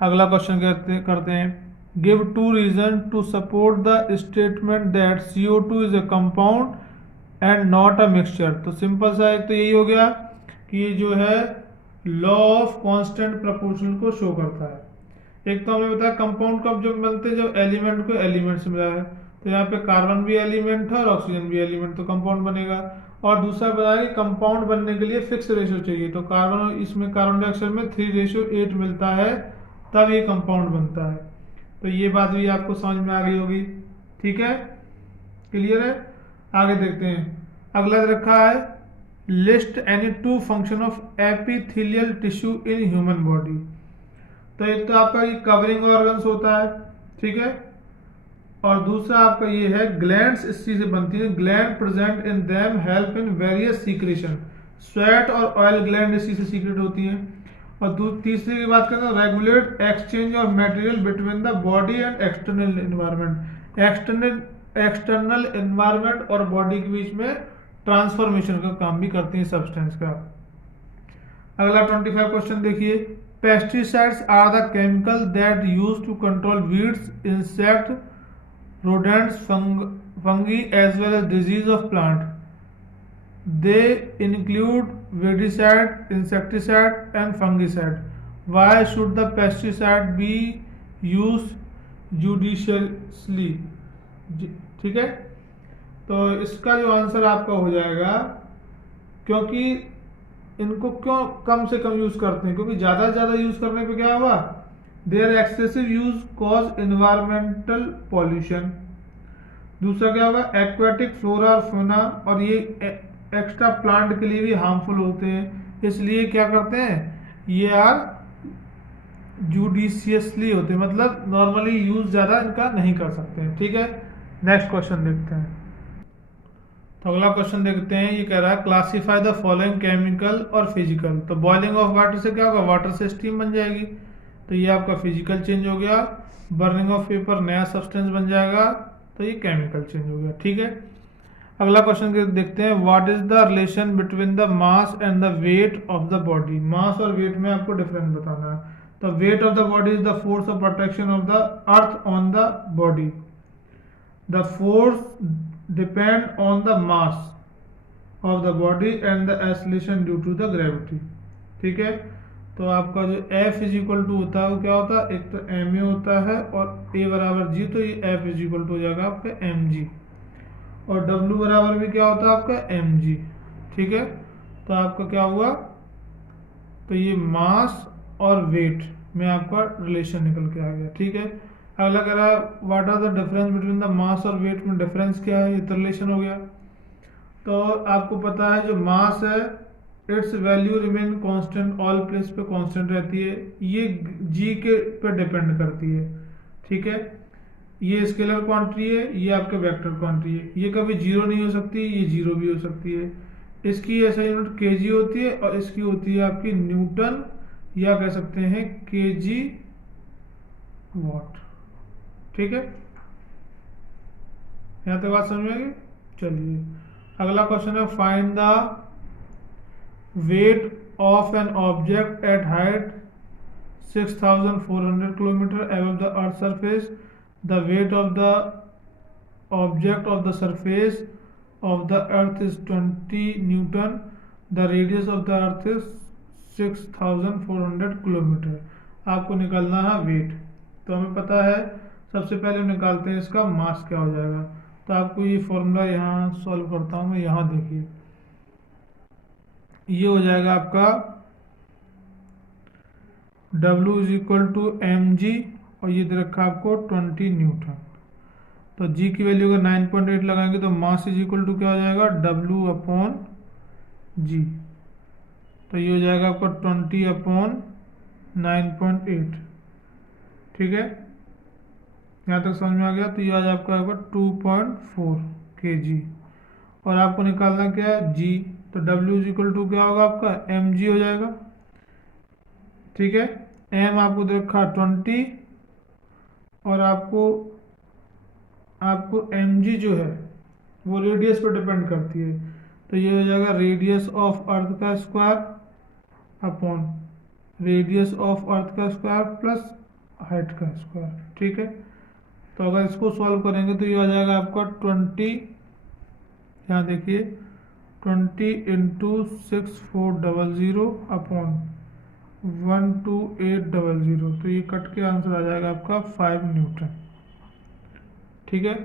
अगला क्वेश्चन करते हैं। Give 2 reason to support the statement that CO2 is a compound and not a mixture. तो सिंपल सा एक तो यही हो गया कि ये जो है लॉ ऑफ कांस्टेंट प्रोपोर्शनल को शो करता है। एक तो हमने बताया कंपाउंड कब जो बनते हैं, जब एलिमेंट को एलिमेंट से मिला है, तो यहाँ पे कार्बन भी एलिमेंट है और ऑक्सीजन भी एलिमेंट, तो कंपाउंड बनेगा। और दूसरा बताया कि कंपाउंड बनने के लिए फिक्स रेशियो चाहिए, तो इसमें कार्बन डाइऑक्साइड में 3:8 मिलता है, तब ये कंपाउंड बनता है। तो ये बात भी आपको समझ में आ गई होगी। ठीक है, क्लियर है। आगे देखते हैं, अगला रखा है list any two function of epithelial tissue in human body. तो एक तो आपका ये कवरिंग ऑर्गन्स होता है, ठीक है, और दूसरा आपका ये है ग्लैंड्स, इस चीज से बनती है, gland present in them help in various secretion, sweat और ऑयल ग्लैंड इसी से सीक्रेट होती हैं। और तीसरी की बात करें तो regulate exchange of material between the body and external environment, external environment और बॉडी के बीच में ट्रांसफॉर्मेशन का काम भी करती है सब्सटेंस का। अगला 25 क्वेश्चन देखिए, pesticides are the chemical that use to control weeds, insect, rodents, fungi as well as disease of plant. They include weedicide, insecticide and fungicide. Why should the pesticide be used judiciously? ठीक है, तो इसका जो answer आपका हो जाएगा, क्योंकि इनको क्यों कम से कम यूज करते हैं, क्योंकि ज्यादा से ज्यादा यूज करने पे क्या हुआ, their excessive use cause environmental pollution. दूसरा क्या होगा, एक्वेटिक फ्लोरा और फौना, और ये एक्स्ट्रा प्लांट के लिए भी हार्मफुल होते हैं, इसलिए क्या करते हैं, ये आर जुडिशियसली होते हैं, मतलब नॉर्मली यूज ज्यादा इनका नहीं कर सकते हैं। ठीक है, नेक्स्ट क्वेश्चन देखते हैं। तो अगला क्वेश्चन देखते हैं, ये कह रहा है क्लासीफाई द फॉलोइंग केमिकल और फिजिकल। तो बॉइलिंग ऑफ वाटर से क्या होगा, वाटर से स्टीम बन जाएगी, तो ये आपका फिजिकल चेंज हो गया। बर्निंग ऑफ पेपर नया सब्सटेंस बन जाएगा, तो ये केमिकल चेंज हो गया। ठीक है, अगला क्वेश्चन देखते हैं, what is the relation between the mass and the weight of the body. Mass और वेट में आपको डिफरेंस बताना है। तो weight of the body is the force of attraction of the earth on the body, the force depend on the mass of the body and the acceleration due to the gravity. ठीक है, तो आपका जो F is equal to होता है वो क्या होता है, एक तो एम ए होता है और A बराबर जी, तो ये F इज इक्वल टू हो जाएगा आपका एम जी, और W बराबर भी क्या होता है आपका एम जी। ठीक है, तो आपका क्या हुआ, तो ये मास और वेट में आपका रिलेशन निकल के आ गया। ठीक है, अगला कह रहा है what are the difference between the mass और वेट में डिफरेंस क्या है, ये तो रिलेशन हो गया। तो आपको पता है जो मास है it's value remain constant, all place पे कांस्टेंट रहती है, ये जी के पे डिपेंड करती है। ठीक है, ये स्केलर क्वांटिटी है, ये आपके वेक्टर क्वांटिटी है, ये कभी जीरो नहीं हो सकती, ये जीरो भी हो सकती है। इसकी ऐसा यूनिट केजी होती है और इसकी होती है आपकी न्यूटन, या कह सकते हैं केजी वॉट। ठीक है, यहां तक बात समझ में आएगी। चलिए अगला क्वेश्चन है, find the weight of an object at height 6400 km above the earth surface. The weight of the object of the surface of the earth is 20 newton. The radius of the earth is 6400 km. आपको निकालना है wait, तो हमें पता है सबसे पहले निकालते हैं इसका मास क्या हो जाएगा। तो आपको ये फॉर्मूला यहाँ सॉल्व करता हूँ मैं, यहाँ देखिए ये हो जाएगा आपका W is equal to M G, और ये दे रखा आपको 20 न्यूटन। तो G की वैल्यू अगर 9.8 लगाएंगे तो मास इज इक्वल टू क्या हो जाएगा, W अपॉन जी, तो ये हो जाएगा आपका 20 अपॉन 9.8। ठीक है, यहाँ तक समझ में आ गया। तो ये आज आपका होगा 2.4 kg, और आपको निकालना क्या है G, तो W इज इक्वल टू क्या होगा आपका एम जी हो जाएगा। ठीक है, M आपको देखा 20, और आपको एम जी जो है वो रेडियस पर डिपेंड करती है, तो ये हो जाएगा रेडियस ऑफ अर्थ का square upon radius of earth का स्क्वायर प्लस हाइट का स्क्वायर। ठीक है, तो अगर इसको सॉल्व करेंगे तो ये आ जाएगा आपका 20, यहाँ देखिए 20 इंटू 6400 अपॉन 12800, तो ये कट के आंसर आ जाएगा आपका 5 न्यूटन। ठीक है,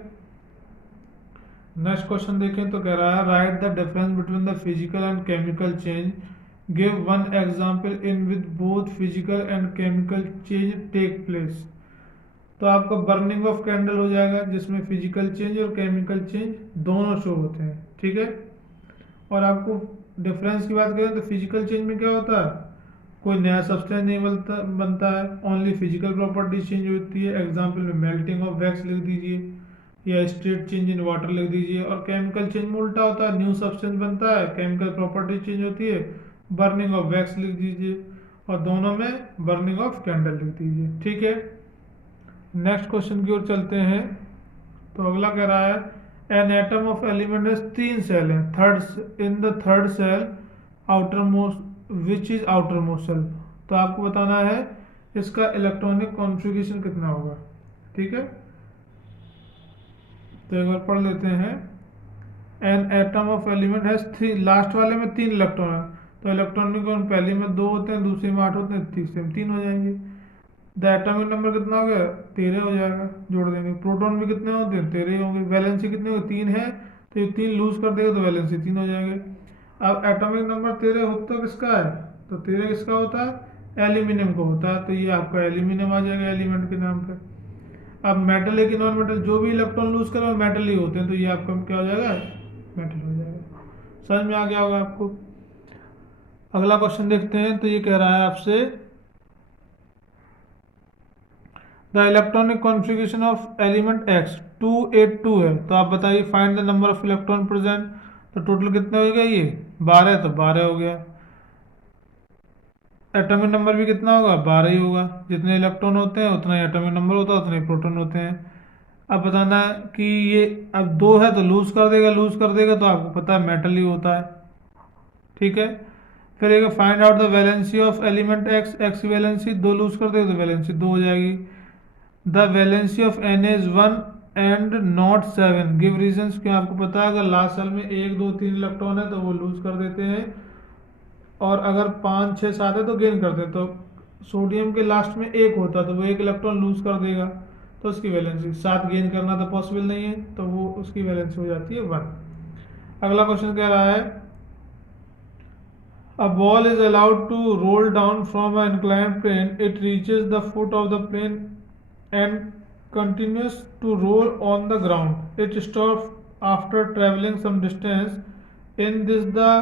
नेक्स्ट क्वेश्चन देखें तो कह रहा है write the difference between the physical and chemical change, give one example in with both physical and chemical change take place. तो आपका बर्निंग ऑफ कैंडल हो जाएगा जिसमें फिजिकल चेंज और केमिकल चेंज दोनों शो होते हैं, ठीक है। और आपको डिफरेंस की बात करें तो फिजिकल चेंज में क्या होता है, कोई नया सब्सटेंस नहीं बनता है, ओनली फिजिकल प्रॉपर्टी चेंज होती है। एग्जांपल में मेल्टिंग ऑफ वैक्स लिख दीजिए या स्टेट चेंज इन वाटर लिख दीजिए। और केमिकल चेंज में उल्टा होता है, न्यू सब्सटेंस बनता है, केमिकल प्रॉपर्टी चेंज होती है, बर्निंग ऑफ वैक्स लिख दीजिए। और दोनों में बर्निंग ऑफ कैंडल लिख दीजिए, ठीक है। नेक्स्ट क्वेश्चन की ओर चलते हैं। तो अगला कह रहा है एन एटम ऑफ एलिमेंट है 3 सेल है, third in the third shell outermost which is outermost shell. तो आपको बताना है इसका इलेक्ट्रॉनिक कॉन्फ़िगरेशन कितना होगा, ठीक है। तो एक बार पढ़ लेते हैं। एन एटम ऑफ एलिमेंट है 3, लास्ट वाले में 3 इलेक्ट्रॉन है, तो इलेक्ट्रॉनिक पहले में 2 होते हैं, दूसरे में 8 होते हैं, तीसरे में 3 हो जाएंगे। द एटॉमिक नंबर कितना हो गया, 13 हो जाएगा, जोड़ देंगे। प्रोटॉन भी कितने होते हैं, 13 ही होंगे। वैलेंसी कितनी होगी, 3 है, तो ये 3 लूज कर देगा तो वैलेंसी 3 हो जाएंगे। अब एटॉमिक नंबर 13 होता किसका है, तो 13 किसका होता है, एल्यूमिनियम को होता है, तो ये आपका एल्यूमिनियम आ जाएगा एलिमेंट के नाम पे। अब मेटल है कि नॉन मेटल, जो भी इलेक्ट्रॉन लूज करे वो मेटल ही होते हैं, तो ये आपका क्या हो जाएगा, मेटल हो जाएगा। समझ में आ गया होगा आपको। अगला क्वेश्चन देखते हैं। तो ये कह रहा है आपसे the electronic configuration of element x 282 है, तो आप बताइए find the number of electron present. तो टोटल कितने हो गया, ये 12, तो 12 हो गया। एटॉमिक नंबर भी कितना होगा, 12 ही होगा। जितने इलेक्ट्रॉन होते हैं उतना ही एटॉमिक नंबर होता है, उतने ही प्रोटॉन होते हैं। अब बताना है कि ये अब 2 है तो लूज कर देगा, लूज कर देगा तो आपको पता है मेटल ही होता है, ठीक है। फिर एक find out the valency of element X, X की वैलेंसी 2 लूज कर देगा तो वैलेंसी 2 हो जाएगी। The valency of N is 1 and not 7, give reasons. क्यों, आपको पता है अगर लास्ट सेल में 1 2 3 इलेक्ट्रॉन है तो वो लूज कर देते हैं, और अगर 5 6 7 है तो गेन करते हैं। तो सोडियम के लास्ट में 1 होता है तो वो 1 इलेक्ट्रॉन लूज कर देगा, तो उसकी वैलेंसी 7 गेन करना तो पॉसिबल नहीं है, तो वो उसकी वैलेंसी हो जाती है 1। अगला क्वेश्चन कह रहा है A ball is allowed to roll down from an inclined plane. It reaches the foot of the plane and continues to roll on the ground. It stops after traveling some distance. In this, the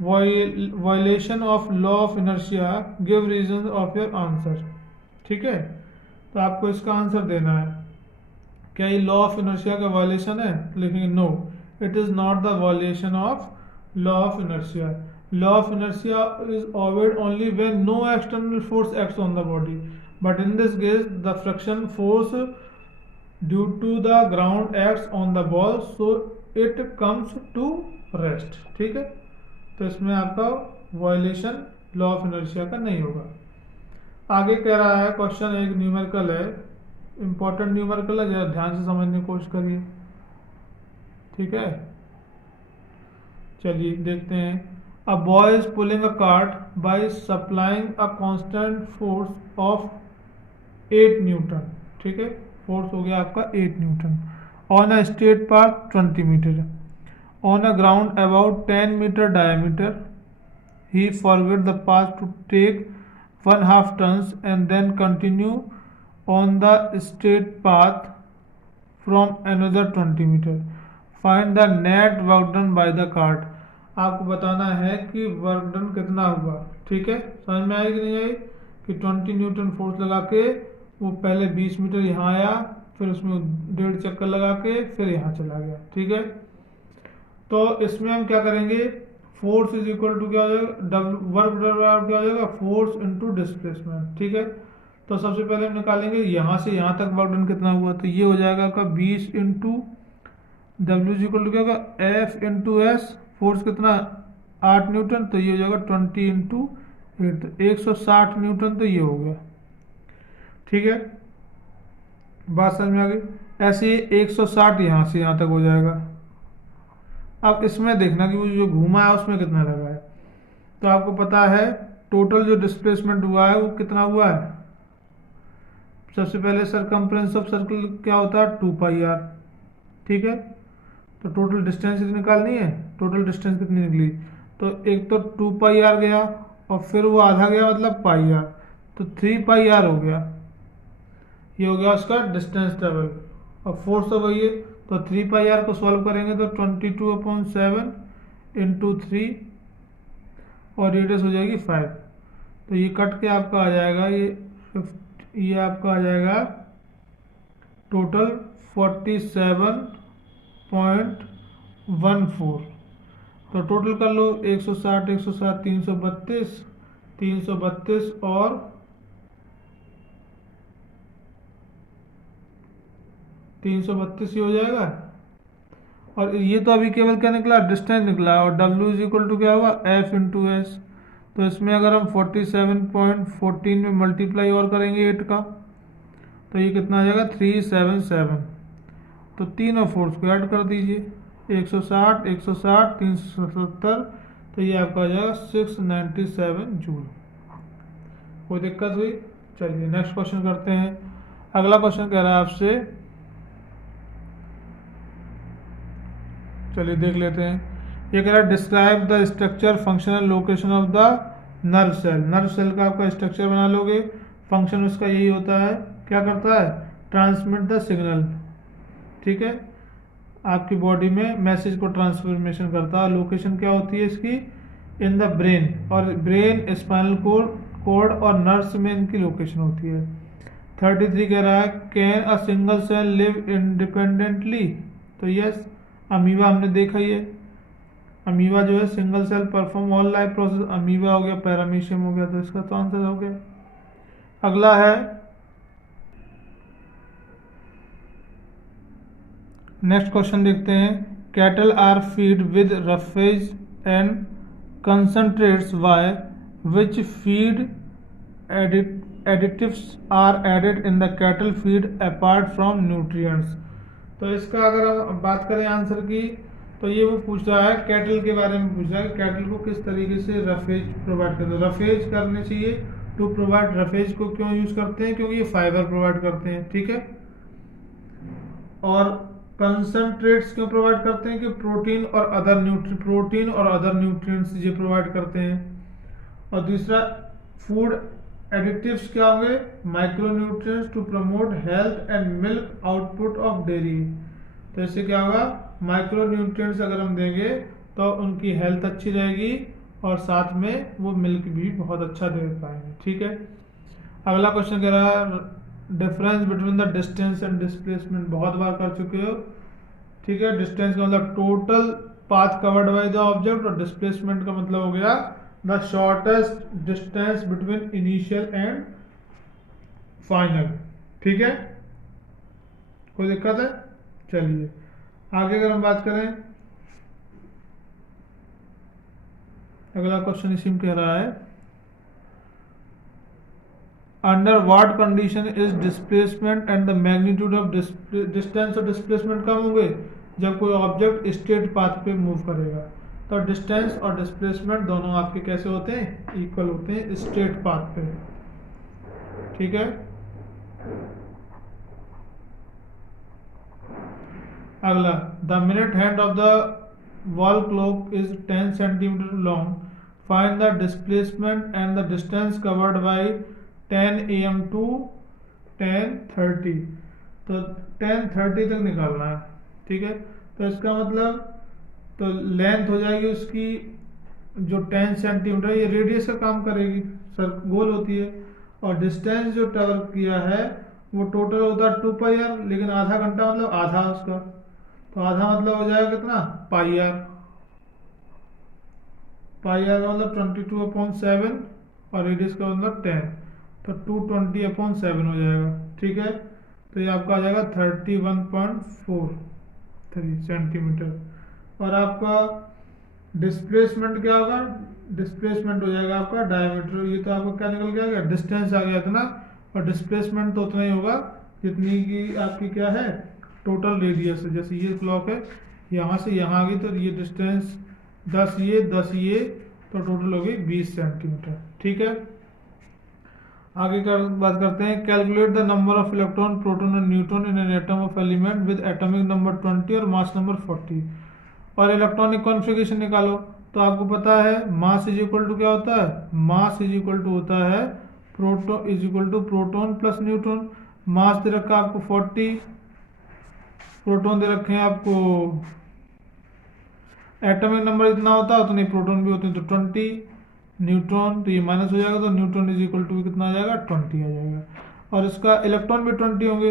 violation of law of inertia. Give reasons of your answer. ठीक है, तो आपको इसका answer देना है। क्या ये law of inertia का वायलेशन है, लिखेंगे no, it is not the violation of law of inertia. Law of inertia is obeyed only when no external force acts on the body, but in this case the friction force due to the ground acts on the ball, so it comes to rest। ठीक है, तो इसमें आपका violation law of inertia का नहीं होगा। आगे कह रहा है क्वेश्चन, एक न्यूमेरिकल है, इंपॉर्टेंट न्यूमेरिकल है, जरा ध्यान से समझने की कोशिश करिए, ठीक है। चलिए देखते हैं। A boy is pulling a cart by supplying a constant force of 8 newton, ठीक है, फोर्स हो गया आपका 8 newton on a straight path 20 metre on a ground about 10 metre diameter. He forget the path to take 1/2 turns and then continue on the straight path from another 20 metre. Find the net work done by the cart. आपको बताना है कि work done कितना हुआ, ठीक है। समझ में आई कि नहीं आई, कि 20 न्यूटन फोर्स लगा के वो पहले 20 मीटर यहाँ आया, फिर उसमें 1.5 चक्कर लगा के फिर यहाँ चला गया, ठीक है। तो इसमें हम क्या करेंगे, फोर्स इज इक्वल टू क्या हो जाएगा, वर्क डन क्या हो जाएगा, फोर्स इनटू डिस्प्लेसमेंट, ठीक है। तो सबसे पहले हम निकालेंगे यहाँ से यहाँ तक वर्क डन कितना हुआ, तो ये हो जाएगा आपका 20 into W is equal to क्या होगा, एफ इंटू एस, फोर्स कितना 8 न्यूटन, तो ये हो जाएगा 20 इंटू 8, तो 160 न्यूटन, तो ये हो गया, ठीक है। बात समझ में आ गई। ऐसे ही 160 यहाँ से यहाँ तक हो जाएगा। अब इसमें देखना कि वो जो घूमा है उसमें कितना लगा है। तो आपको पता है टोटल जो डिस्प्लेसमेंट हुआ है वो कितना हुआ है। सबसे पहले सरकमफ्रेंस ऑफ सर्कल क्या होता है, 2 पाई आर, ठीक है। तो टोटल डिस्टेंस निकालनी है, टोटल डिस्टेंस कितनी निकली, तो एक तो 2 पाई आर गया और फिर वो आधा गया मतलब पाई आर, तो 3 पाई आर हो गया, ये हो गया उसका डिस्टेंस ट्रेवल। और फोर्स तो वही है, तो 3 पाई आर को सॉल्व करेंगे तो 22/7 इंटू 3 और रेडियस हो जाएगी 5, तो ये कट के आपका आ जाएगा ये आपका आ जाएगा टोटल 47.14। तो टोटल कर लो 160 160 332 332 और 332 ही हो जाएगा। और ये तो अभी केवल क्या निकला, डिस्टेंस निकला, और W इज इक्वल टू क्या होगा, F इंटू एस। तो इसमें अगर हम 47.14 में मल्टीप्लाई और करेंगे 8 का, तो ये कितना आ जाएगा 377। तो तीनों फोर्स को ऐड कर दीजिए, 160 160 370, तो ये आपका आ जाएगा 697 जूल। कोई दिक्कत हुई? चलिए नेक्स्ट क्वेश्चन करते हैं। अगला क्वेश्चन कह रहा है आपसे, चलिए देख लेते हैं। ये कह रहा है describe the structure functional location of the nerve cell. Nerve cell का आपका स्ट्रक्चर बना लोगे, फंक्शन उसका यही होता है, क्या करता है, ट्रांसमिट द सिग्नल, ठीक है, आपकी बॉडी में मैसेज को ट्रांसफॉर्मेशन करता है। लोकेशन क्या होती है इसकी, इन द ब्रेन, और ब्रेन स्पाइनल कोड और नर्व्स में इनकी लोकेशन होती है। 33 कह रहा है can a single cell live independently. तो यस, अमीबा हमने देखा ही है, अमीबा जो है single cell perform all life process, amoeba हो गया, पैरामीशियम हो गया, तो इसका तो आंसर हो गया। अगला है नेक्स्ट क्वेश्चन देखते हैं। Cattle are fed with roughage and concentrates why which feed additives are added in the cattle feed apart from nutrients. तो इसका अगर हम बात करें आंसर की, तो ये वो पूछ रहा है कैटल के बारे में पूछ रहा है, कैटल को किस तरीके से रफेज प्रोवाइड करते हैं। रफेज करने चाहिए टू प्रोवाइड, रफेज को क्यों यूज करते हैं, क्योंकि ये फाइबर प्रोवाइड करते हैं, ठीक है। और कंसंट्रेट्स क्यों प्रोवाइड करते हैं, कि प्रोटीन और अदर न्यूट्रिएंट्स ये प्रोवाइड करते हैं। और दूसरा फूड एडिटिव्स क्या होंगे, micronutrients to promote health and milk output of dairy. तो इससे क्या होगा, माइक्रोन्यूट्रिएंट्स अगर हम देंगे तो उनकी हेल्थ अच्छी रहेगी और साथ में वो मिल्क भी बहुत अच्छा दे पाएंगे, ठीक है। अगला क्वेश्चन कह रहा है difference between the distance and displacement, बहुत बार कर चुके हो, ठीक है। डिस्टेंस का मतलब total path covered by the object, और डिस्प्लेसमेंट का मतलब हो गया the shortest distance between initial and final, ठीक है। कोई दिक्कत है? चलिए आगे अगर हम बात करें, अगला क्वेश्चन इसी में कह रहा है under what condition is displacement and the magnitude of distance और डिस्प्लेसमेंट कम होंगे, जब कोई ऑब्जेक्ट स्ट्रेट पाथ पे मूव करेगा। तो डिस्टेंस और डिस्प्लेसमेंट दोनों आपके कैसे होते हैं, इक्वल होते हैं स्ट्रेट पाथ पे, ठीक है। अगला the minute hand of the wall clock is 10 centimetre long, find the displacement and the distance covered by 10 AM to 10:30। तो 10:30 तक निकालना है, ठीक है। तो इसका मतलब तो लेंथ हो जाएगी उसकी जो 10 सेंटीमीटर, ये रेडियस का काम करेगी, सर गोल होती है। और डिस्टेंस जो ट्रेवल किया है वो टोटल होता है 2 पाई आर, लेकिन आधा घंटा मतलब आधा उसका, तो आधा मतलब हो जाएगा कितना, पाई आर। पाई आर का मतलब 22/7 और रेडियस का मतलब 10, तो 220/7 हो जाएगा, ठीक है। तो ये आपका आ जाएगा 31.43 सेंटीमीटर। और आपका डिस्प्लेसमेंट क्या होगा, डिस्प्लेसमेंट हो जाएगा आपका डायमीटर, ये तो आपका क्या निकल गया, डिस्टेंस आ गया इतना, और डिस्प्लेसमेंट तो उतना ही होगा जितनी की आपकी क्या है टोटल रेडियस है। जैसे ये क्लॉक है यहाँ से यहाँ आ गई, तो ये डिस्टेंस 10 ये, तो टोटल हो गई 20 सेंटीमीटर, ठीक है। आगे का बात करते हैं, calculate the number of electron proton और neutron in an atom of element with atomic number 20 और मास नंबर 40 और इलेक्ट्रॉनिक कॉन्फ़िगरेशन निकालो। तो आपको पता है मास इज इक्वल टू क्या होता है, मास इज इक्वल टू होता है proton is equal to proton plus neutron. Mass दे रखा है आपको 40, प्रोटॉन दे रखे हैं आपको, एटॉमिक नंबर इतना होता है उतने प्रोटॉन भी होते हैं तो 20, न्यूट्रॉन तो ये माइनस हो जाएगा तो न्यूट्रॉन इज इक्वल टू कितना आ जाएगा 20 आ जाएगा। और इसका इलेक्ट्रॉन भी 20 होंगे।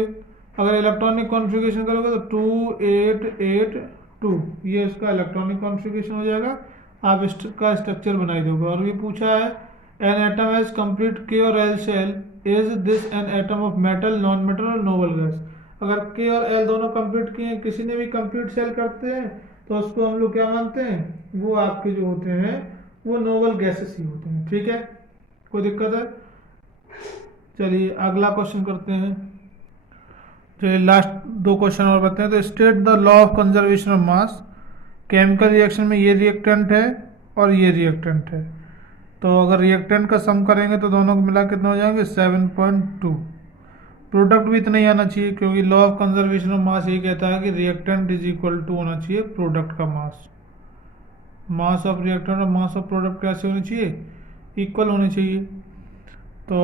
अगर इलेक्ट्रॉनिक कॉन्फ़िगरेशन करोगे तो 2 8 8 2 ये इसका इलेक्ट्रॉनिक कॉन्फ़िगरेशन हो जाएगा। आप इसका स्ट्रक्चर बनाई दोगे। और ये पूछा है an atom has complete K और L shell, is this an atom of metal, non metal और नोबल गैस। अगर के और एल दोनों कंप्लीट किए हैं, किसी ने भी कंप्लीट शेल करते हैं तो उसको हम लोग क्या मानते हैं, वो आपके जो होते हैं वो नोबल गैसेस ही होते हैं। ठीक है, कोई दिक्कत है? चलिए अगला क्वेश्चन करते हैं। चलिए लास्ट दो क्वेश्चन और बताते हैं। तो state the law of conservation of mass. Chemical reaction में ये रिएक्टेंट है और ये रिएक्टेंट है, तो अगर रिएक्टेंट का सम करेंगे तो दोनों को मिला कितना हो जाएंगे 7.2। प्रोडक्ट भी इतना ही आना चाहिए क्योंकि law of conservation of mass ये कहता है कि रिएक्टेंट इज इक्वल टू होना चाहिए प्रोडक्ट का मास। मास ऑफ रिएक्टेंट और मास ऑफ प्रोडक्ट कैसे होने चाहिए, इक्वल होने चाहिए। तो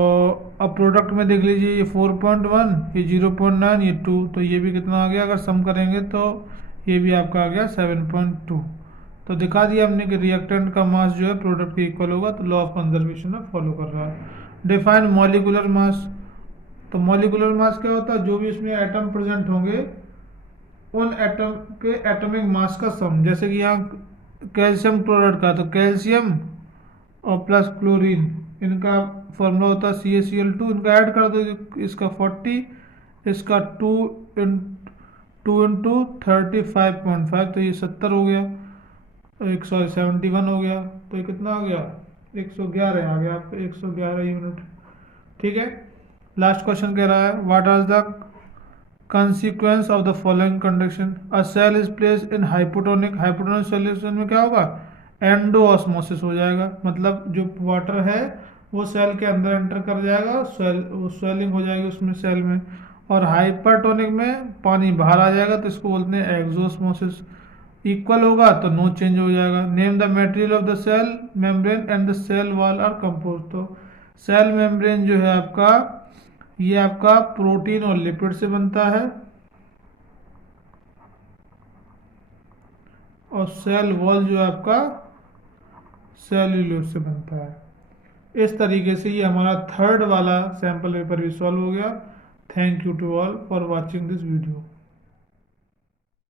अब प्रोडक्ट में देख लीजिए ये 4.1, ये 0.9, ये 2, तो ये भी कितना आ गया, अगर सम करेंगे तो ये भी आपका आ गया 7.2। तो दिखा दिया हमने कि रिएक्टेंट का मास जो है प्रोडक्ट के इक्वल होगा, तो लॉ ऑफ कंजर्वेशन में फॉलो कर रहा है। Define molecular mass. तो मॉलिकुलर मास क्या होता है, जो भी इसमें एटम प्रेजेंट होंगे उन एटम के एटॉमिक मास का सम। जैसे कि यहाँ कैल्शियम क्लोराइड का, तो कैल्शियम और प्लस क्लोरीन इनका फॉर्मूला होता है CaCl2, इनका ऐड कर दो, इसका 40, इसका 2 इंटू 35.5 तो ये 70 हो गया, एक सॉरी 71 हो गया, तो ये कितना आ गया 111 आ गया आपका 111 यूनिट। ठीक है, लास्ट क्वेश्चन कह रहा है what are the consequence of the following condition। a cell is placed in hypotonic solution में क्या होगा, एंडोऑस्मोसिस हो जाएगा, मतलब जो वाटर है वो सेल के अंदर एंटर कर जाएगा, स्वेलिंग हो जाएगी उसमें सेल में। और हाइपरटोनिक में पानी बाहर आ जाएगा तो इसको बोलते हैं एक्सोस्मोसिस। इक्वल होगा तो नो चेंज हो जाएगा। Name the material of the cell membrane and the cell wall are compose. तो सेल मेम्ब्रेन जो है आपका, ये आपका प्रोटीन और लिपिड से बनता है और सेल वॉल जो है आपका सेल्यूलोज से बनता है। इस तरीके से ये हमारा थर्ड वाला सैंपल पेपर भी सॉल्व हो गया। Thank you to all for watching this video.